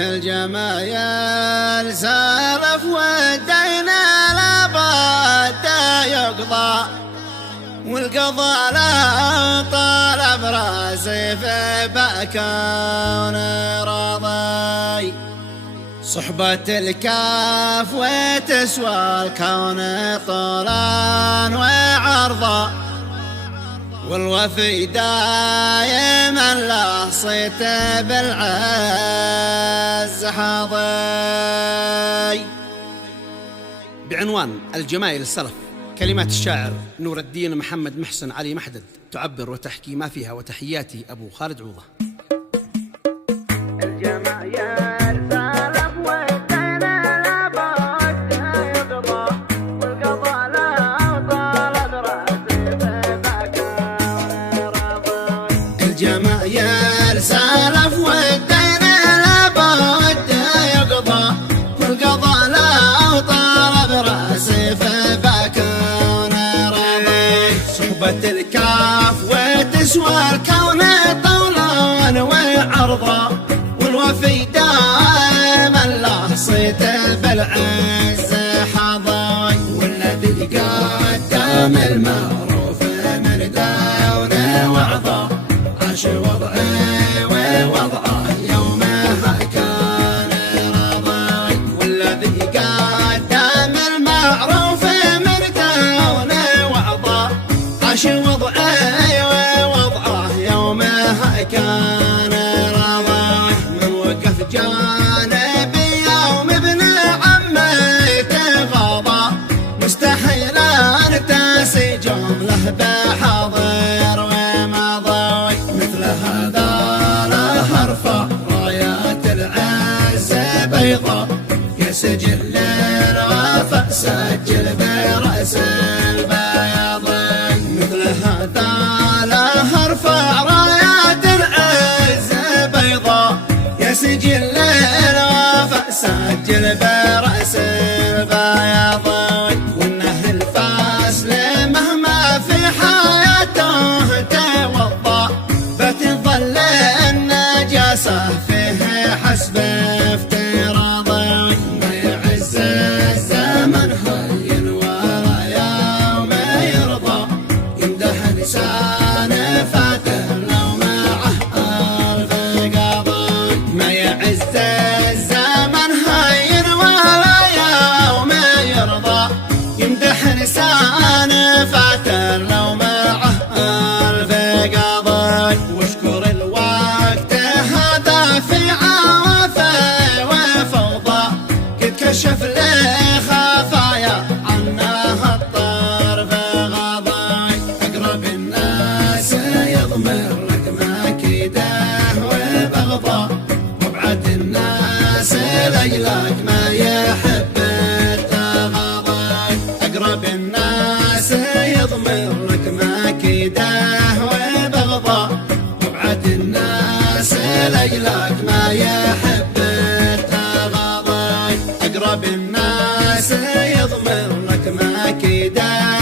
الجمايل سالف والدين لابد يقضى، والقضاء لا طلب راسي في بكون راضي. صحبة الكاف وتسوى الكون طولا وعرضا، والوفي دايما له صيت بالعز حاضي. بعنوان الجمايل السلف، كلمات الشاعر نور الدين محمد محسن علي محدد، تعبر وتحكي ما فيها. وتحياتي أبو خالد عوضة. الجمايل سالف والدين لابد يقضى، والقضاء لا طلب راسي في بكون راضي. صحبة الكاف وتسوى الكون طولا وعرضا، والوفي دائما له صيت بالعز حاضي. والذي قدم المعروف من دون وعظا، عاش وضعه ووضعه يومها كان راضي. والذي قدم المعروف من دون وعظا، عاش وضعه ووضعه يومها كان راضي. من وقف جانب يوم ابن عمي تغاضى، مستحيل ان تاسي جمله بحاضر وماضي. مثل هذا لا ارفع رايات العز بيضاء، في سجل الوفاء سجل برأس البياض. مثل هذا لا ارفع رايات العز بيضاء، يا سجل الوفاء سجل برأس البياض. وانه الفاسل مهما في حياته توضأ، بتظل النجاسة فيه حسب افتراضي. ما يعز الزمن هين ولا يوم يرضى، يمدح لسان فاته لو معه ألف قاضي. ما يعز الزمن هين ولا يوم يرضى، يمدح لسان فاته لو معه ألف قاضي. واشكر الوقت هذا في عوافه وفوضى، قد كشف لي خفايا عنها الطرف غاضي. أقرب الناس يضمر رقم كيده وبغضى، وابعد الناس ليلك ما يحب التغاضي. أقرب الناس يضمر رقم كيده وبغضى، وابعد الناس ليلك ما يحب التغاضي. أقرب الناس يضمر رقم كيده